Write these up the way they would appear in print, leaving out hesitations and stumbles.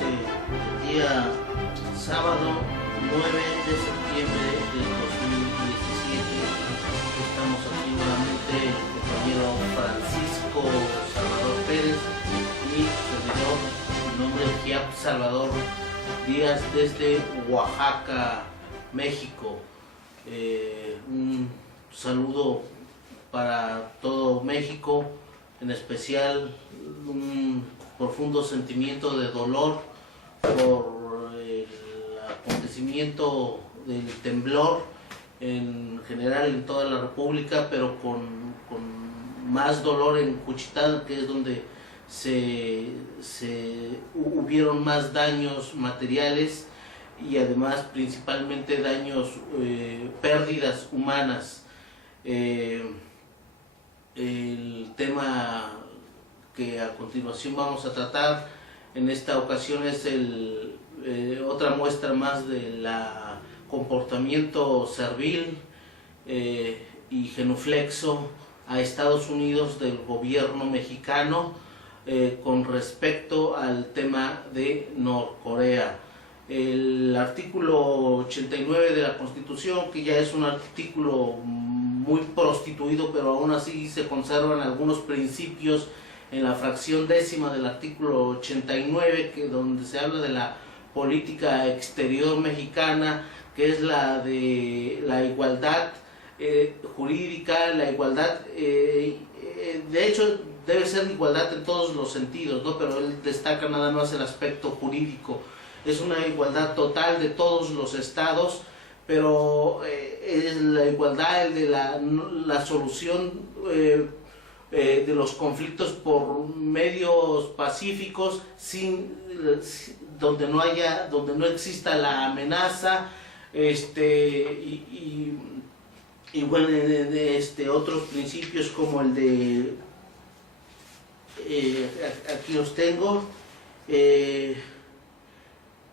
el día sábado 9 de septiembre del 2017. Estamos aquí nuevamente el compañero Francisco Salvador Pérez y su servidor, mi nombre es Giap Salvador Díaz desde Oaxaca, México. Un saludo para todo México, en especial un profundo sentimiento de dolor por el acontecimiento del temblor en general en toda la República, pero con más dolor en Juchitán, que es donde hubieron más daños materiales y además principalmente daños, pérdidas humanas. El tema que a continuación vamos a tratar en esta ocasión es otra muestra más del comportamiento servil y genuflexo a Estados Unidos del gobierno mexicano con respecto al tema de Norcorea. El artículo 89 de la Constitución, que ya es un artículo muy prostituido, pero aún así se conservan algunos principios en la fracción 10ª del artículo 89, donde se habla de la política exterior mexicana, que es la de la igualdad jurídica, la igualdad, de hecho debe ser igualdad en todos los sentidos, ¿no? Pero él destaca nada más el aspecto jurídico. Es una igualdad total de todos los estados, pero es la igualdad de la solución de los conflictos por medios pacíficos, donde no exista la amenaza, y bueno, otros principios como el de aquí los tengo,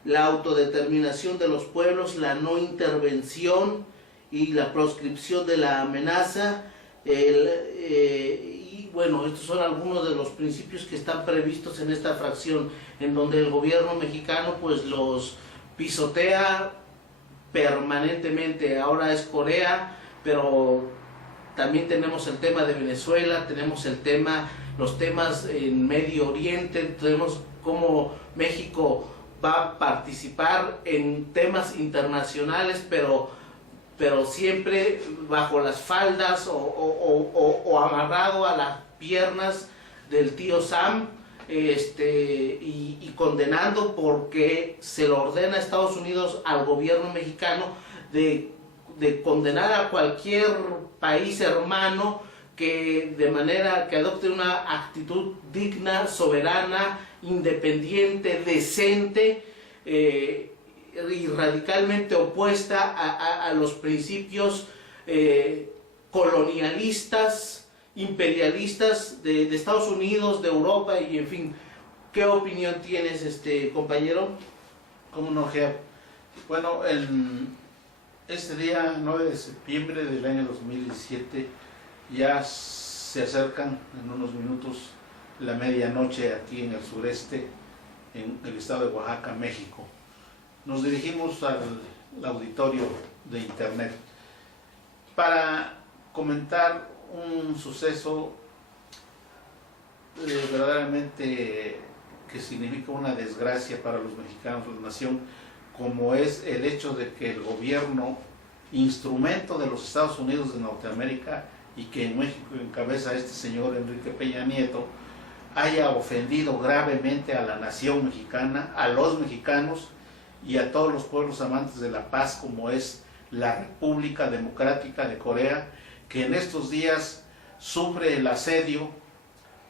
la autodeterminación de los pueblos, la no intervención y la proscripción de la amenaza. Y bueno, estos son algunos de los principios que están previstos en esta fracción, en donde el gobierno mexicano pues los pisotea permanentemente. Ahora es Corea, pero también tenemos el tema de Venezuela, tenemos los temas en Medio Oriente, tenemos cómo México va a participar en temas internacionales, pero siempre bajo las faldas o amarrado a las piernas del tío Sam, y condenando, porque se lo ordena a Estados Unidos al gobierno mexicano de condenar a cualquier país hermano que de manera que adopte una actitud digna, soberana, independiente, decente, y radicalmente opuesta a los principios colonialistas, imperialistas de Estados Unidos, de Europa, y en fin. ¿Qué opinión tienes, compañero? ¿Cómo no, Gea? Bueno, este día 9 de septiembre del año 2017 ya se acercan en unos minutos la medianoche aquí en el sureste, en el estado de Oaxaca, México. Nos dirigimos al auditorio de internet para comentar un suceso verdaderamente que significa una desgracia para los mexicanos, la nación, como es el hecho de que el gobierno, instrumento de los Estados Unidos de Norteamérica, y que en México encabeza este señor Enrique Peña Nieto, haya ofendido gravemente a la nación mexicana, a los mexicanos y a todos los pueblos amantes de la paz, como es la República Democrática de Corea, que en estos días sufre el asedio,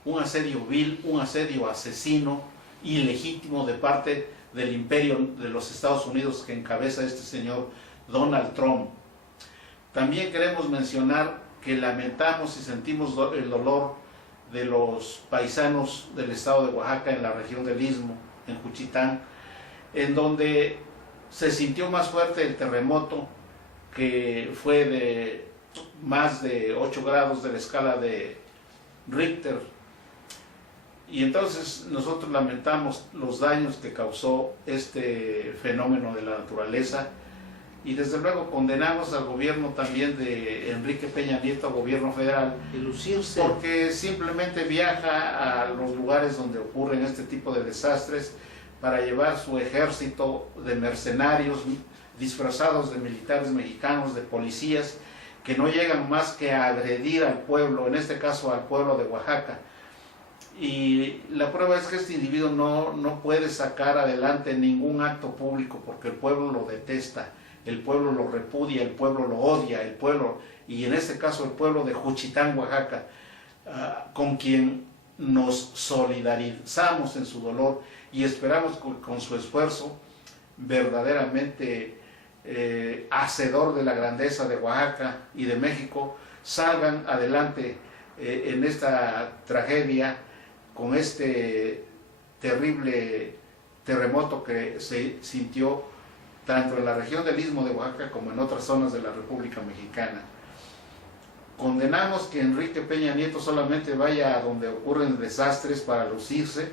un asedio vil, un asedio asesino, ilegítimo de parte del imperio de los Estados Unidos que encabeza este señor Donald Trump. También queremos mencionar que lamentamos y sentimos el dolor de los paisanos del estado de Oaxaca, en la región del Istmo, en Juchitán, en donde se sintió más fuerte el terremoto, que fue de más de 8 grados de la escala de Richter, Y entonces nosotros lamentamos los daños que causó este fenómeno de la naturaleza, y desde luego condenamos al gobierno también de Enrique Peña Nieto, gobierno federal, porque simplemente viaja a los lugares donde ocurren este tipo de desastres para llevar su ejército de mercenarios disfrazados de militares mexicanos, de policías, que no llegan más que a agredir al pueblo, en este caso al pueblo de Oaxaca. Y la prueba es que este individuo no puede sacar adelante ningún acto público porque el pueblo lo detesta, el pueblo lo repudia, el pueblo lo odia, el pueblo, y en este caso el pueblo de Juchitán, Oaxaca, con quien nos solidarizamos en su dolor y esperamos con su esfuerzo verdaderamente hacedor de la grandeza de Oaxaca y de México, salgan adelante en esta tragedia, con este terrible terremoto que se sintió tanto en la región del Istmo de Oaxaca como en otras zonas de la República Mexicana. Condenamos que Enrique Peña Nieto solamente vaya a donde ocurren desastres para lucirse.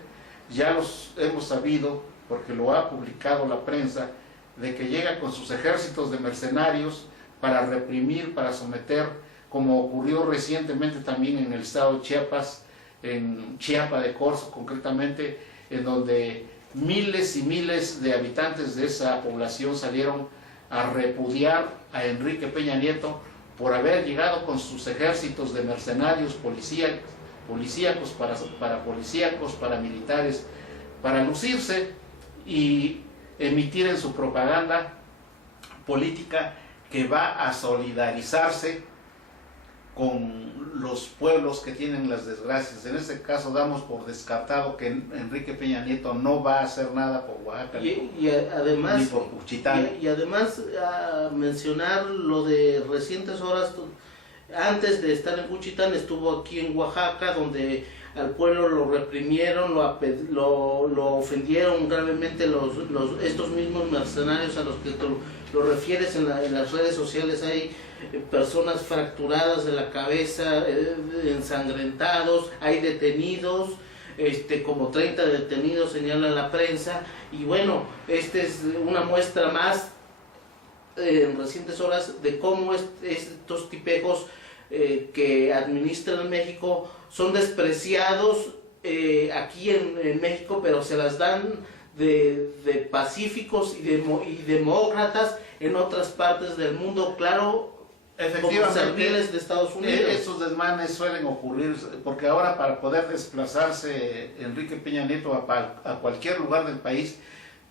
Ya los hemos sabido, porque lo ha publicado la prensa, de que llega con sus ejércitos de mercenarios para reprimir, para someter, como ocurrió recientemente también en el estado de Chiapas, en Chiapa de Corzo concretamente, en donde miles y miles de habitantes de esa población salieron a repudiar a Enrique Peña Nieto por haber llegado con sus ejércitos de mercenarios policíacos, paramilitares, para lucirse y emitir en su propaganda política que va a solidarizarse con los pueblos que tienen las desgracias. En este caso damos por descartado que Enrique Peña Nieto no va a hacer nada por Oaxaca además, ni por Juchitán. Y además mencionar lo de recientes horas, antes de estar en Juchitán estuvo aquí en Oaxaca, donde al pueblo lo reprimieron, lo ofendieron gravemente estos mismos mercenarios a los que lo refieres en las redes sociales. Hay personas fracturadas de la cabeza, ensangrentados, hay detenidos, como 30 detenidos señala la prensa, y bueno, esta es una muestra más en recientes horas de cómo estos tipejos que administran México son despreciados aquí en México, pero se las dan de pacíficos y demócratas en otras partes del mundo, claro, como serviles de Estados Unidos. Estos desmanes suelen ocurrir porque ahora, para poder desplazarse Enrique Peña Nieto a cualquier lugar del país,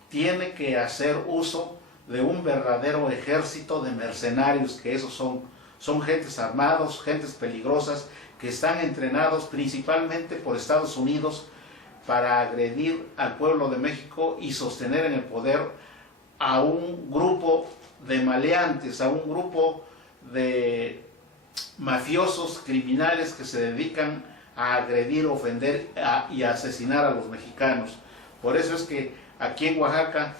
tiene que hacer uso de un verdadero ejército de mercenarios, que esos son gentes armados, gentes peligrosas, que están entrenados principalmente por Estados Unidos para agredir al pueblo de México y sostener en el poder a un grupo de maleantes, a un grupo de mafiosos criminales que se dedican a agredir, ofender y a asesinar a los mexicanos. Por eso es que aquí en Oaxaca,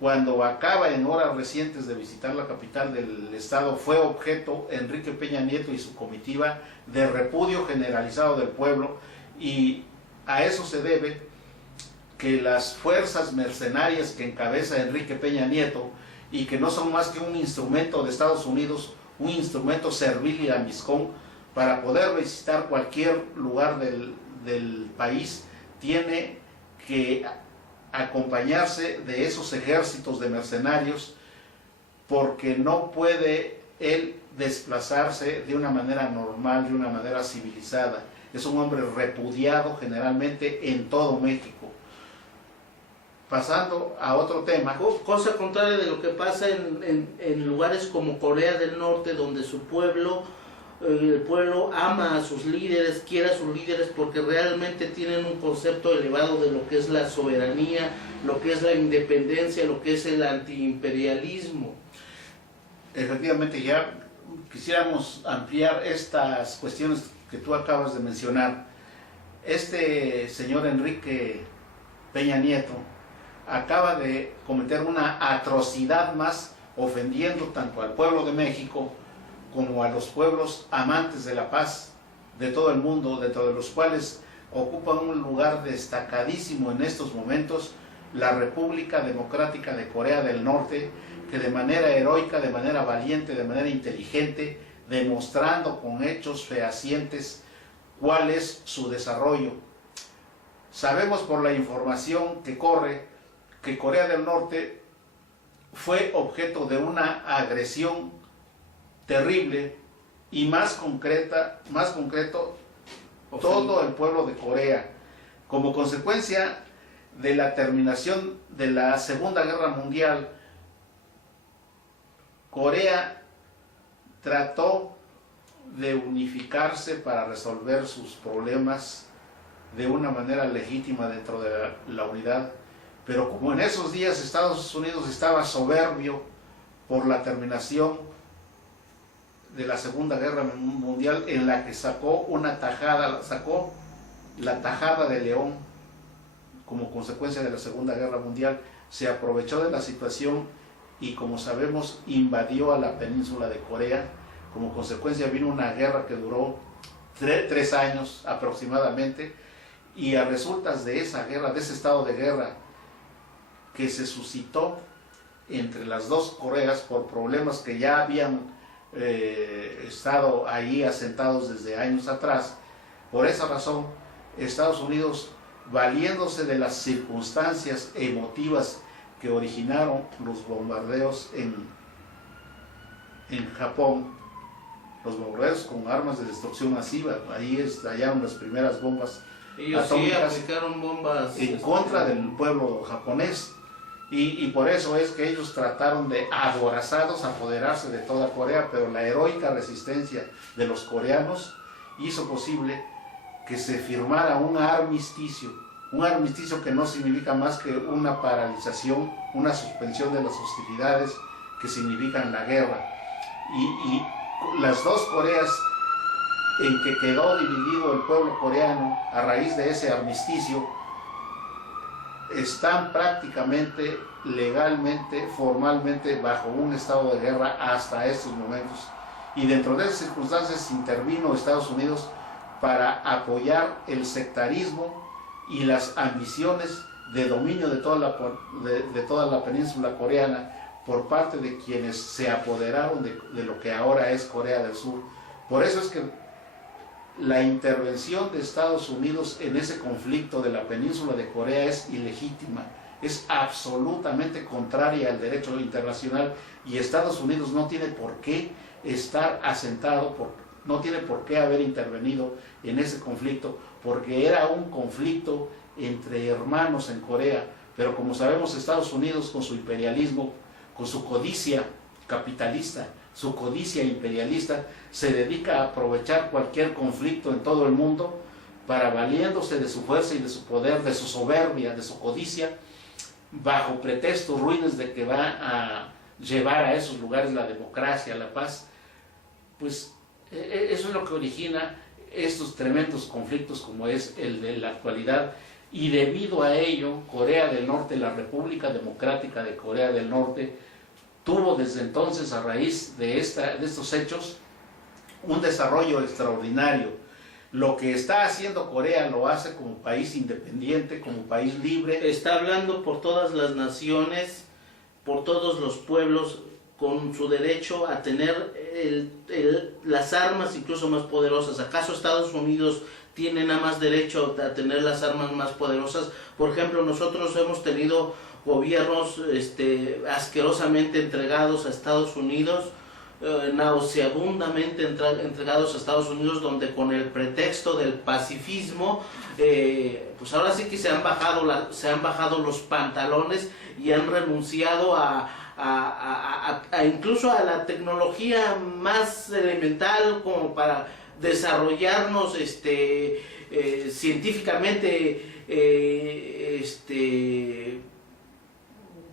cuando acaba en horas recientes de visitar la capital del estado, fue objeto Enrique Peña Nieto y su comitiva de repudio generalizado del pueblo, y a eso se debe que las fuerzas mercenarias que encabeza Enrique Peña Nieto, y que no son más que un instrumento de Estados Unidos, un instrumento servil y lambiscón para poder visitar cualquier lugar del país, tiene que acompañarse de esos ejércitos de mercenarios, porque no puede él desplazarse de una manera normal, de una manera civilizada. Es un hombre repudiado generalmente en todo México. Pasando a otro tema. Cosa contraria de lo que pasa en lugares como Corea del Norte, donde el pueblo ama a sus líderes, quiere a sus líderes porque realmente tienen un concepto elevado de lo que es la soberanía, lo que es la independencia, lo que es el antiimperialismo. Efectivamente, ya quisiéramos ampliar estas cuestiones que tú acabas de mencionar. Este señor Enrique Peña Nieto acaba de cometer una atrocidad más, ofendiendo tanto al pueblo de México como a los pueblos amantes de la paz de todo el mundo, dentro de los cuales ocupa un lugar destacadísimo en estos momentos la República Democrática de Corea del Norte, que de manera heroica, de manera valiente, de manera inteligente, demostrando con hechos fehacientes cuál es su desarrollo. Sabemos por la información que corre que Corea del Norte fue objeto de una agresión terrible y más concreto, todo el pueblo de Corea, como consecuencia de la terminación de la Segunda Guerra Mundial. Corea trató de unificarse para resolver sus problemas de una manera legítima dentro de la unidad, pero como en esos días Estados Unidos estaba soberbio por la terminación de la Segunda Guerra Mundial, en la que sacó la tajada de León como consecuencia de la Segunda Guerra Mundial, se aprovechó de la situación y, como sabemos, invadió a la península de Corea. Como consecuencia vino una guerra que duró 3 años aproximadamente, y a resultas de esa guerra, de ese estado de guerra que se suscitó entre las dos Coreas por problemas que ya habían estado ahí asentados desde años atrás, por esa razón Estados Unidos, valiéndose de las circunstancias emotivas que originaron los bombardeos en Japón, los bombardeos con armas de destrucción masiva, ahí estallaron las primeras bombas atómicas, sí aplicaron bombas en contra del pueblo japonés, y por eso es que ellos trataron de, aborazados, apoderarse de toda Corea, pero la heroica resistencia de los coreanos hizo posible que se firmara un armisticio que no significa más que una paralización, una suspensión de las hostilidades que significan la guerra, y las dos Coreas en que quedó dividido el pueblo coreano a raíz de ese armisticio están prácticamente, legalmente, formalmente bajo un estado de guerra hasta estos momentos, y dentro de esas circunstancias intervino Estados Unidos para apoyar el sectarismo y las ambiciones de dominio de toda la península coreana por parte de quienes se apoderaron de lo que ahora es Corea del Sur. Por eso es que la intervención de Estados Unidos en ese conflicto de la península de Corea es ilegítima, es absolutamente contraria al derecho internacional, y Estados Unidos no tiene por qué estar asentado, no tiene por qué haber intervenido en ese conflicto, porque era un conflicto entre hermanos en Corea. Pero como sabemos, Estados Unidos, con su imperialismo, con su codicia capitalista, su codicia imperialista, se dedica a aprovechar cualquier conflicto en todo el mundo para, valiéndose de su fuerza y de su poder, de su soberbia, de su codicia, bajo pretextos ruines de que va a llevar a esos lugares la democracia, la paz. Pues eso es lo que origina estos tremendos conflictos como es el de la actualidad, y debido a ello Corea del Norte, la República Democrática de Corea del Norte, tuvo desde entonces, a raíz de estos hechos, un desarrollo extraordinario. Lo que está haciendo Corea lo hace como país independiente, como país libre. Está hablando por todas las naciones, por todos los pueblos, con su derecho a tener las armas incluso más poderosas. ¿Acaso Estados Unidos tiene nada más derecho a tener las armas más poderosas? Por ejemplo, nosotros hemos tenido gobiernos asquerosamente entregados a Estados Unidos, nauseabundamente entregados a Estados Unidos, donde con el pretexto del pacifismo, pues ahora sí que se han bajado los pantalones y han renunciado a incluso a la tecnología más elemental como para desarrollarnos científicamente,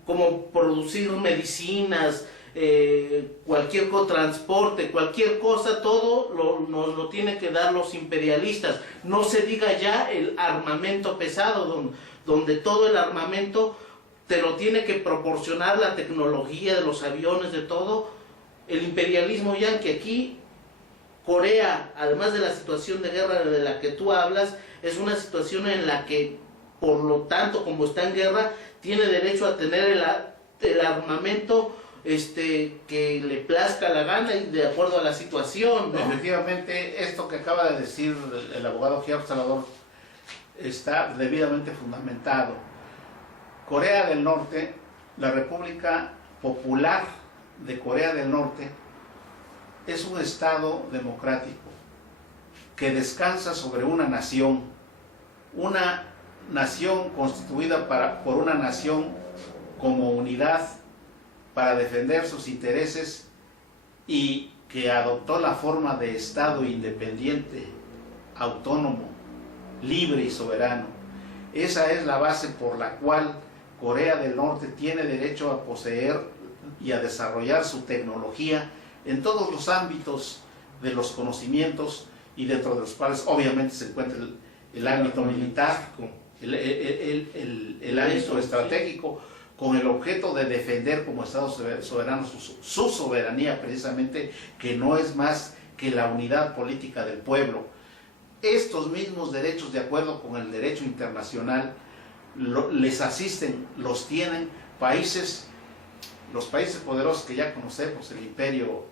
como producir medicinas, cualquier transporte, cualquier cosa, todo nos lo tienen que dar los imperialistas. No se diga ya el armamento pesado, donde todo el armamento te lo tiene que proporcionar la tecnología de los aviones, de todo, el imperialismo yanqui. Aquí Corea, además de la situación de guerra de la que tú hablas, es una situación en la que, por lo tanto, como está en guerra, tiene derecho a tener el armamento que le plazca la gana y de acuerdo a la situación, ¿no? Efectivamente, esto que acaba de decir el abogado Gerardo Salvador está debidamente fundamentado. Corea del Norte, la República Popular de Corea del Norte, es un estado democrático que descansa sobre una nación constituida por una nación como unidad para defender sus intereses y que adoptó la forma de estado independiente, autónomo, libre y soberano. Esa es la base por la cual Corea del Norte tiene derecho a poseer y a desarrollar su tecnología en todos los ámbitos de los conocimientos, y dentro de los cuales obviamente se encuentra el ámbito militar, el ámbito estratégico, con el objeto de defender como Estado soberano su soberanía, precisamente, que no es más que la unidad política del pueblo. Estos mismos derechos, de acuerdo con el derecho internacional, les asisten, los tienen los países poderosos que ya conocemos, el imperio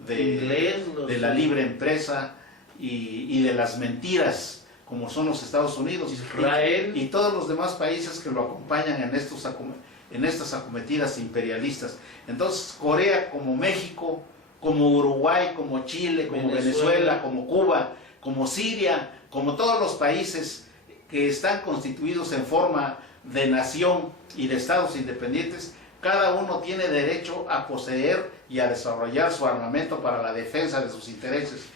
de la libre empresa y de las mentiras, como son los Estados Unidos, Israel y todos los demás países que lo acompañan en estas acometidas imperialistas. Entonces, Corea, como México, como Uruguay, como Chile, como Venezuela, como Cuba, como Siria, como todos los países que están constituidos en forma de nación y de estados independientes, cada uno tiene derecho a poseer y a desarrollar su armamento para la defensa de sus intereses.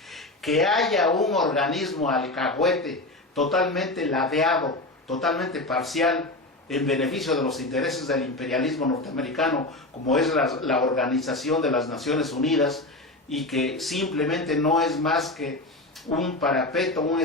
Que haya un organismo alcahuete totalmente ladeado, totalmente parcial, en beneficio de los intereses del imperialismo norteamericano, como es la Organización de las Naciones Unidas, y que simplemente no es más que un parapeto, un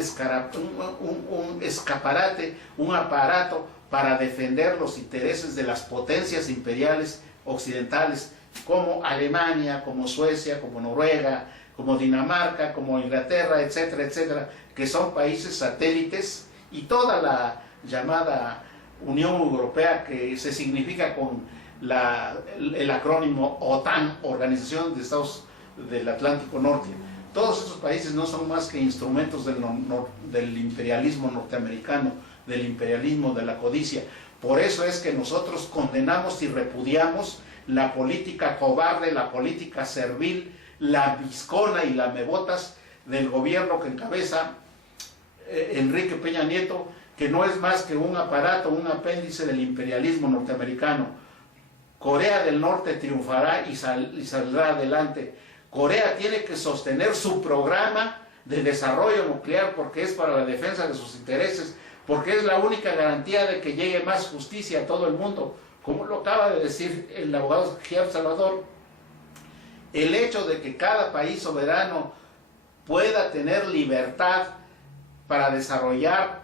escaparate, un aparato para defender los intereses de las potencias imperiales occidentales, como Alemania, como Suecia, como Noruega, como Dinamarca, como Inglaterra, etcétera, etcétera, que son países satélites, y toda la llamada Unión Europea, que se significa con el acrónimo OTAN, Organización de Estados del Atlántico Norte. Todos estos países no son más que instrumentos del imperialismo norteamericano, del imperialismo de la codicia. Por eso es que nosotros condenamos y repudiamos la política cobarde, la política servil, la viscona y la mebotas del gobierno que encabeza Enrique Peña Nieto, que no es más que un aparato, un apéndice del imperialismo norteamericano. Corea del Norte triunfará y saldrá adelante. Corea tiene que sostener su programa de desarrollo nuclear, porque es para la defensa de sus intereses, porque es la única garantía de que llegue más justicia a todo el mundo. Como lo acaba de decir el abogado Gerardo Salvador, el hecho de que cada país soberano pueda tener libertad para desarrollar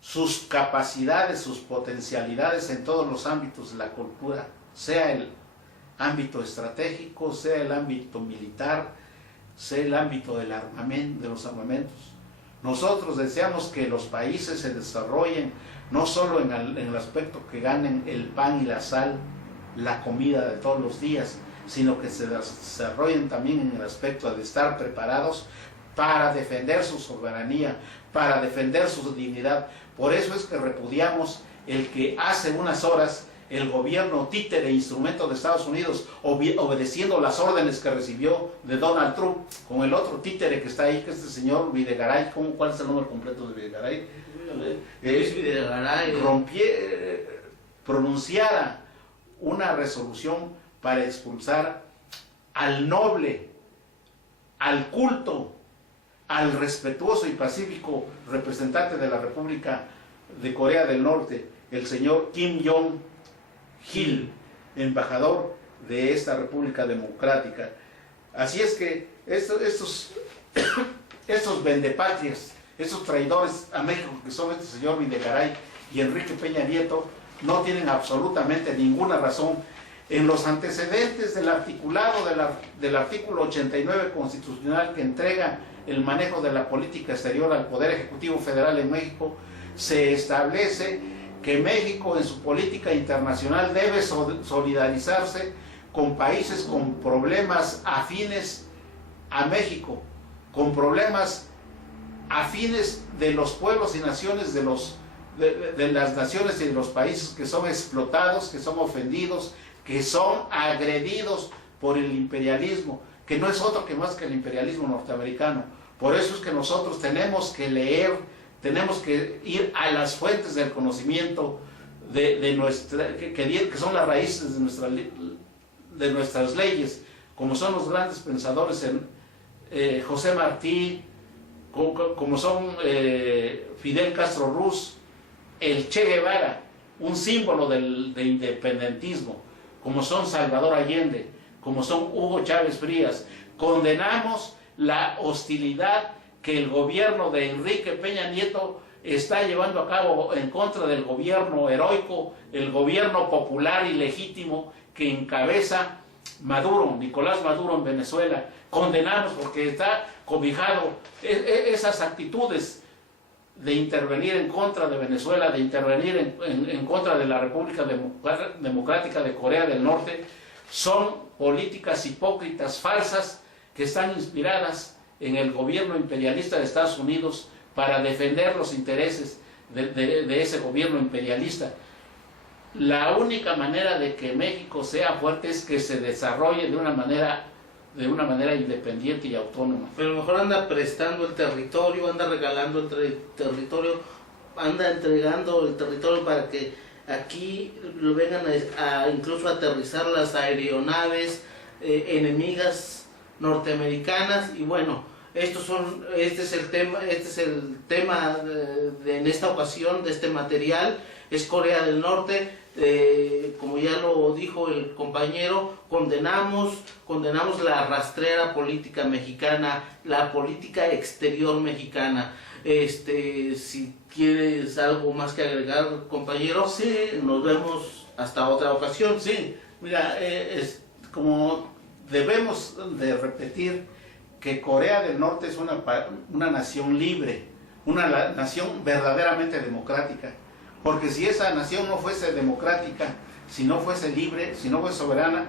sus capacidades, sus potencialidades en todos los ámbitos de la cultura, sea el ámbito estratégico, sea el ámbito militar, sea el ámbito del armamento, de los armamentos. Nosotros deseamos que los países se desarrollen no solo en el aspecto que ganen el pan y la sal, la comida de todos los días, sino que se desarrollen también en el aspecto de estar preparados para defender su soberanía, para defender su dignidad. Por eso es que repudiamos el que hace unas horas el gobierno títere e instrumento de Estados Unidos, obedeciendo las órdenes que recibió de Donald Trump, con el otro títere que está ahí, que es este señor Videgaray. ¿Cuál es el nombre completo de Videgaray? Videgaray pronunciara una resolución para expulsar al noble, al culto, al respetuoso y pacífico representante de la República de Corea del Norte, el señor Kim Jong-il, embajador de esta República Democrática. Así es que estos vendepatrias, estos traidores a México, que son este señor Videgaray y Enrique Peña Nieto, no tienen absolutamente ninguna razón En los antecedentes del articulado del artículo 89 constitucional que entrega el manejo de la política exterior al Poder Ejecutivo Federal en México, se establece que México en su política internacional debe solidarizarse con países con problemas afines a México, con problemas afines de los pueblos y naciones de las naciones y de los países que son explotados, que son ofendidos, que son agredidos por el imperialismo, que no es otro que más que el imperialismo norteamericano. Por eso es que nosotros tenemos que leer, tenemos que ir a las fuentes del conocimiento que son las raíces de nuestras leyes, como son los grandes pensadores José Martí, como son Fidel Castro Ruz, el Che Guevara, un símbolo de independentismo, como son Salvador Allende, como son Hugo Chávez Frías. Condenamos la hostilidad que el gobierno de Enrique Peña Nieto está llevando a cabo en contra del gobierno heroico, el gobierno popular y legítimo que encabeza Nicolás Maduro en Venezuela. Condenamos porque está cobijado esas actitudes de intervenir en contra de Venezuela, de intervenir en contra de la República Democrática de Corea del Norte. Son políticas hipócritas, falsas, que están inspiradas en el gobierno imperialista de Estados Unidos para defender los intereses de ese gobierno imperialista. La única manera de que México sea fuerte es que se desarrolle de una manera independiente y autónoma. Pero a lo mejor anda prestando el territorio, anda regalando el territorio, anda entregando el territorio para que aquí lo vengan incluso a aterrizar las aeronaves enemigas norteamericanas. Y bueno, este es el tema en esta ocasión de este material, es Corea del Norte. Como ya lo dijo el compañero, condenamos la rastrera política mexicana, la política exterior mexicana. Si tienes algo más que agregar, compañero, sí, nos vemos hasta otra ocasión. Sí, mira, como debemos de repetir que Corea del Norte es una nación libre, una nación verdaderamente democrática. Porque si esa nación no fuese democrática, si no fuese libre, si no fuese soberana,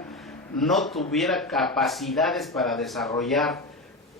no tuviera capacidades para desarrollar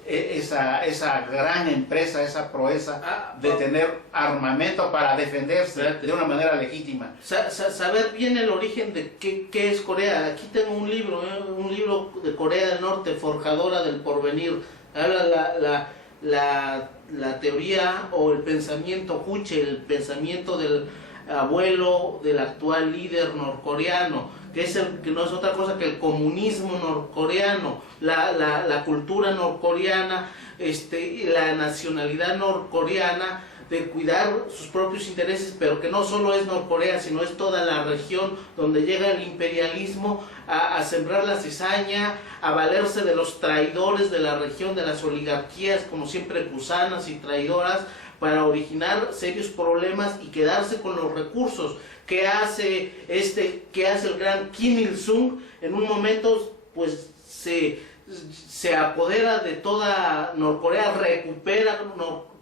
esa gran empresa, esa proeza de tener armamento para defenderse de una manera legítima. Saber bien el origen de qué es Corea. Aquí tengo un libro de Corea del Norte, Forjadora del Porvenir. Habla la teoría o el pensamiento Juche, el pensamiento del abuelo del actual líder norcoreano, que no es otra cosa que el comunismo norcoreano, la cultura norcoreana, la nacionalidad norcoreana, de cuidar sus propios intereses, pero que no solo es Norcorea, sino es toda la región donde llega el imperialismo a sembrar la cizaña, a valerse de los traidores de la región, de las oligarquías, como siempre gusanas y traidoras, para originar serios problemas y quedarse con los recursos. ¿Qué hace el gran Kim Il-sung? En un momento, pues, se apodera de toda Norcorea, recupera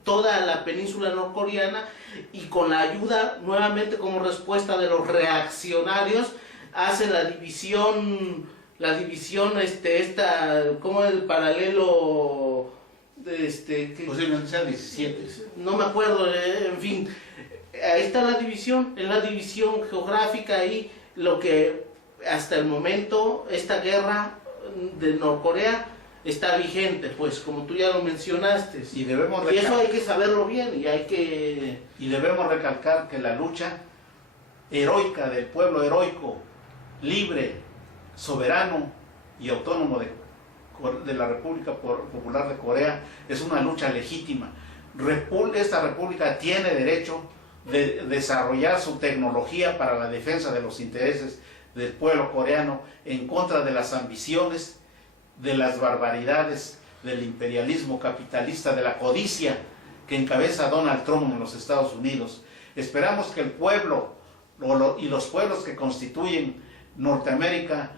toda la península norcoreana, y con la ayuda, nuevamente como respuesta de los reaccionarios, hace la división como el paralelo posiblemente sea 17. No me acuerdo, en fin, ahí está la división, en la división geográfica, y lo que hasta el momento esta guerra de Norcorea está vigente, pues, como tú ya lo mencionaste. Y eso hay que saberlo bien, y debemos recalcar que la lucha heroica del pueblo heroico, libre, soberano y autónomo de la República Popular de Corea es una lucha legítima. Esta república tiene derecho de desarrollar su tecnología para la defensa de los intereses del pueblo coreano, en contra de las ambiciones, de las barbaridades del imperialismo capitalista, de la codicia que encabeza Donald Trump en los Estados Unidos. Esperamos que el pueblo y los pueblos que constituyen Norteamérica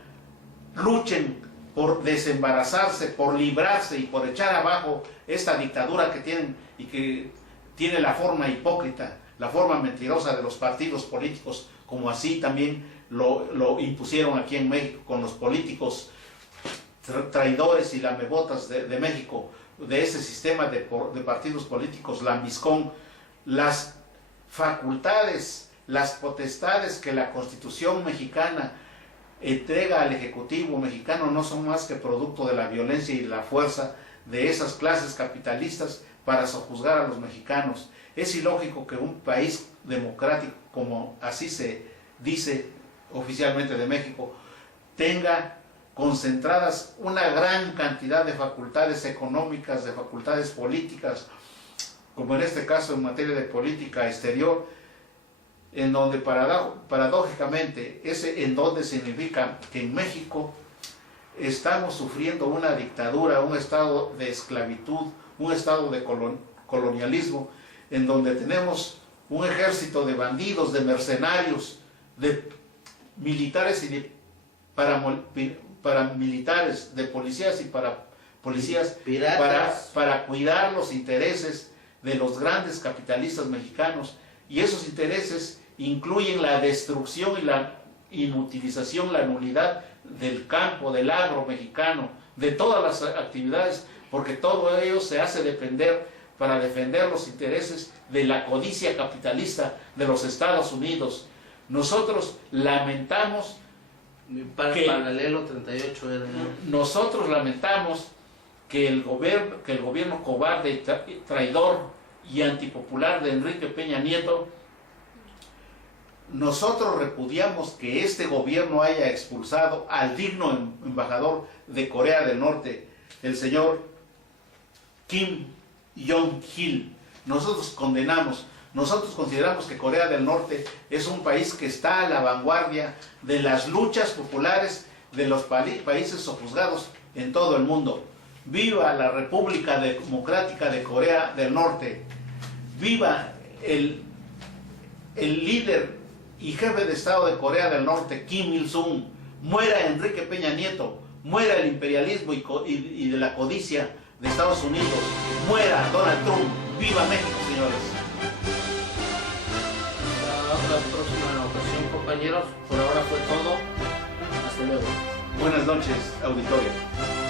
luchen por desembarazarse, por librarse y por echar abajo esta dictadura que tienen y que tiene la forma hipócrita, la forma mentirosa de los partidos políticos, como así también lo impusieron aquí en México con los políticos traidores y lamebotas de México, de ese sistema de partidos políticos lambiscón. Las facultades, las potestades que la Constitución mexicana entrega al Ejecutivo mexicano no son más que producto de la violencia y la fuerza de esas clases capitalistas para sojuzgar a los mexicanos. Es ilógico que un país democrático, como así se dice oficialmente de México, tenga concentradas una gran cantidad de facultades económicas, de facultades políticas, como en este caso en materia de política exterior, en donde paradójicamente en donde significa que en México estamos sufriendo una dictadura, un estado de esclavitud, un estado de colonialismo, en donde tenemos un ejército de bandidos, de mercenarios, de militares y de paramilitares, de policías y parapolicías, para cuidar los intereses de los grandes capitalistas mexicanos. Y esos intereses incluyen la destrucción y la inutilización, la nulidad del campo, del agro mexicano, de todas las actividades, porque todo ello se hace depender para defender los intereses de la codicia capitalista de los Estados Unidos. Nosotros lamentamos paralelo 38 era... Nosotros lamentamos que el gobierno cobarde, traidor y antipopular de Enrique Peña Nieto, nosotros repudiamos que este gobierno haya expulsado al digno embajador de Corea del Norte, el señor Kim Jong-il. Nosotros condenamos, nosotros consideramos que Corea del Norte es un país que está a la vanguardia de las luchas populares de los países sojuzgados en todo el mundo. ¡Viva la República Democrática de Corea del Norte! ¡Viva el líder y jefe de Estado de Corea del Norte, Kim Il-sung! ¡Muera Enrique Peña Nieto! ¡Muera el imperialismo y de la codicia de Estados Unidos! ¡Muera Donald Trump! ¡Viva México, señores! Hasta la próxima ocasión, compañeros. Por ahora fue todo. Hasta luego. Buenas noches, auditorio.